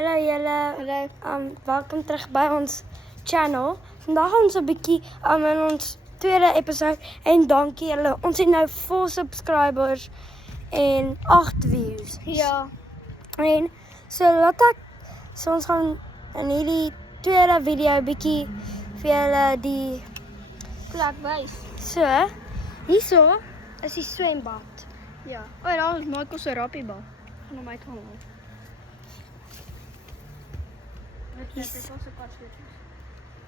Hallo julle. Hallo. Welkom terug by ons channel. Vandag gaan ons 'n bietjie in ons tweede episode en dankie julle. Ons het nou 4 subscribers en 8 views. Ja. En so ons gaan in hierdie tweede video bietjie vir julle die Plek wys. so hierso is die swembad. Ja. O, daar is Michael se rappiebal. Gaan hom uit gaan haal. Dit is ons se pasfoto's.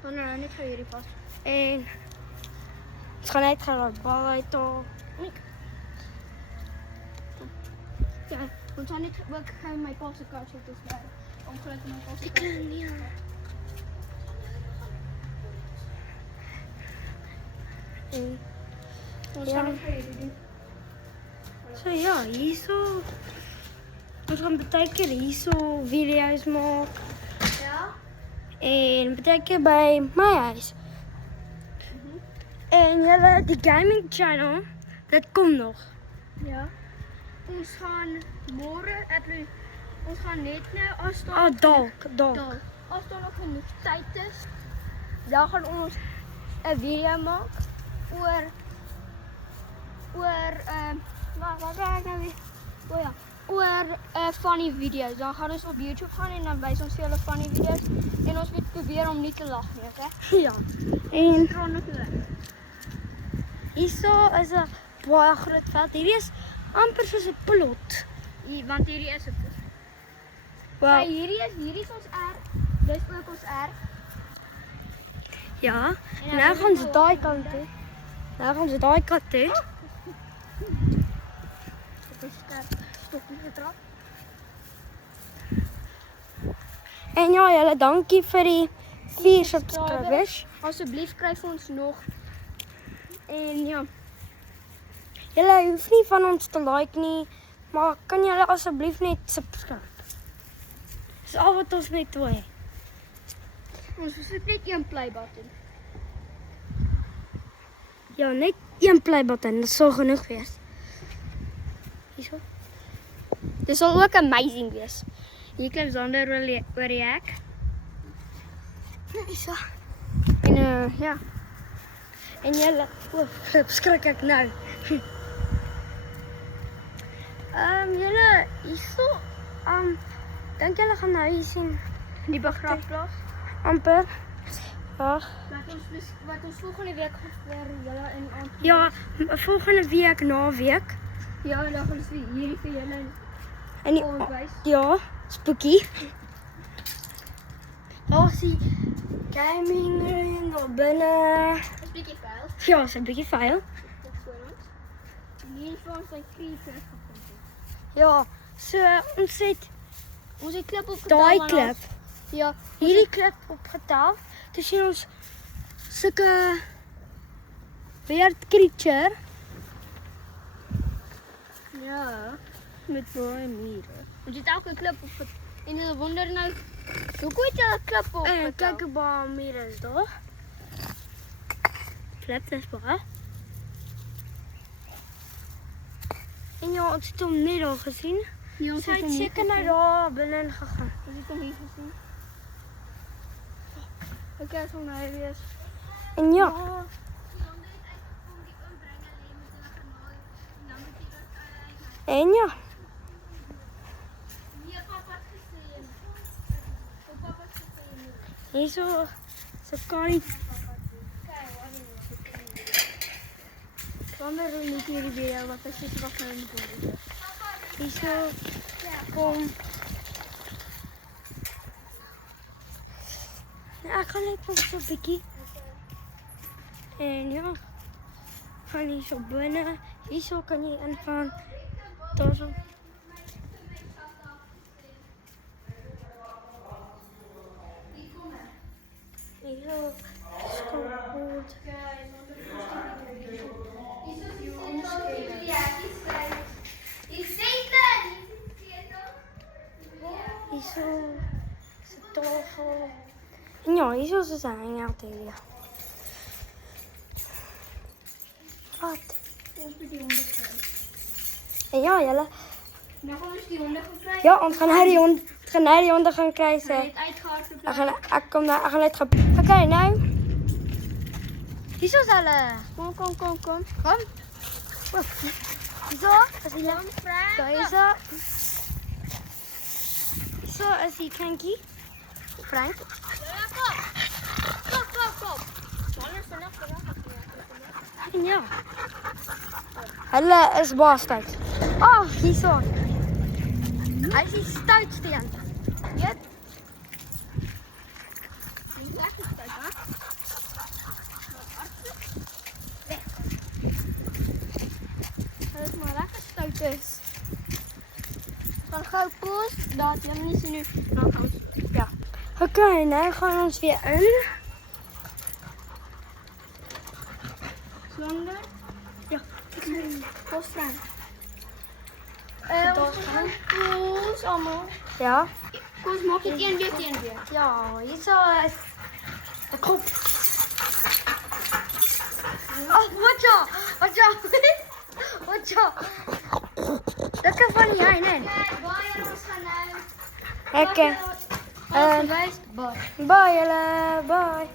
Dan nou net vir hierdie pas. En ons gaan net gaan bal uit al. Ja, ons gaan net ook gou my pa se pasfoto's by. Om groot my pa se pasfoto's. En Ons Ja. gaan net vir hierdie doen. so ja, hierso ons gaan baie keer hierso video's maak Ja. en baie keer by my huis. En julle die gaming channel, dit kom nog. Ja. Ons gaan môre, ons gaan net nou as daar Dalk. As daar nog genoeg tyd is, dan gaan ons 'n video maak oor wat raak ek nou weer? O ja, oor funny video's. Dan gaan ons op YouTube gaan en dan wys ons vir julle funny video's en ons moet probeer om nie te lag nie, okay? Ja. En Gaan nog toe. hierso is 'n baie groot veld. Hierdie is amper soos 'n plot. Want hierdie is 'n Wel, hierdie is ons erf. Dis ook ons erf. ja. En Nou gaan ons daai kant toe. Op 'n skerp stokkie getrap. En ja, julle dankie vir die 4 subscribers. Asseblief skryf vir ons nog. En ja, Julle hoef nie van ons te like nie, maar kan julle asseblief net subscribe? Dis al wat ons net wil hê. ons soek net een play button. Ja, net een play button, dit sal genoeg wees. Hierso. Dit sal ook amazing wees. Hier klim Zander oor die hek. Hierso. En ja, En julle, skrik ek nou. Julle, hierso, dink julle gaan nou hier sien, die begrafplaas. amper. Wag. Wat ons volgende week gaan vir julle in aan. Ja, volgende week naweek. Ja, dan gaan ons hierdie vir julle En die, wys. ja, spooky. Daar is die gaming room daar binne. Dis bietjie vuil. Ja, is 'n bietjie vuil. Dit voor ons. En hier vir ons like 4 teruggekom. Ja, so ons het Ons het klip op daai klip, Ja, hierdie klip opgetel. Toe sien ons sulke weird creature. ja, met baie mure. Ons het elke klip op en hulle wonder nou hoekom het jy 'n klip op? En kyk hoe baie mure is daar. Klip is baie. En ja, ons het hom net daar gesien. Ja, Sy het seker nou daar binne gegaan. Ons het hom hier gesien. Ek sal nou wees. En ja, en ja. Hierso so kan Wanneer moet hierdie video wat ek sit wag nou moet doen. hierso kom. Ja, ek gaan net so 'n bietjie. En ja, gaan hierso binne. Hierso kan jy ingaan. Daarso. Hierso skopbord. Hierso is 'n tafel. En ja, hierso is 'n hangout area. Wat? Ons moet die honde kry. En ja, julle. Nou gaan ons die honde gaan kry. Ja, ons gaan nou die hond gaan nou die onder gaan krijgen. Het uitgehardloop. Ek gaan net gaan. Okay, nou. Hier is hulle. Kom. Kom. Zo, is die lang. Kijk zo. Zo is die Frankie. Frank. Kom. Smaller vanaf. Ja. Hulle is baas tyd. Oh, hier zo. Hy is die stoutste een. Weet? Dis lekker stout, hè? Dit is maar lekker stout is. Van gou pos, dat jy nie sien nu. Dan gaan ons. Ja. Okay, nou gaan ons weer in. Sonder. Ja. Pos Frank. Ons gaan pos allemaal. Ja. Kom ons maak dit een weer. Ja, hier zo is de kop. Oh, wat ja. Lekker van die hein, hè? Baie ons gaan nou. Lekker. Geweest, baie. Bye, julle. Bye.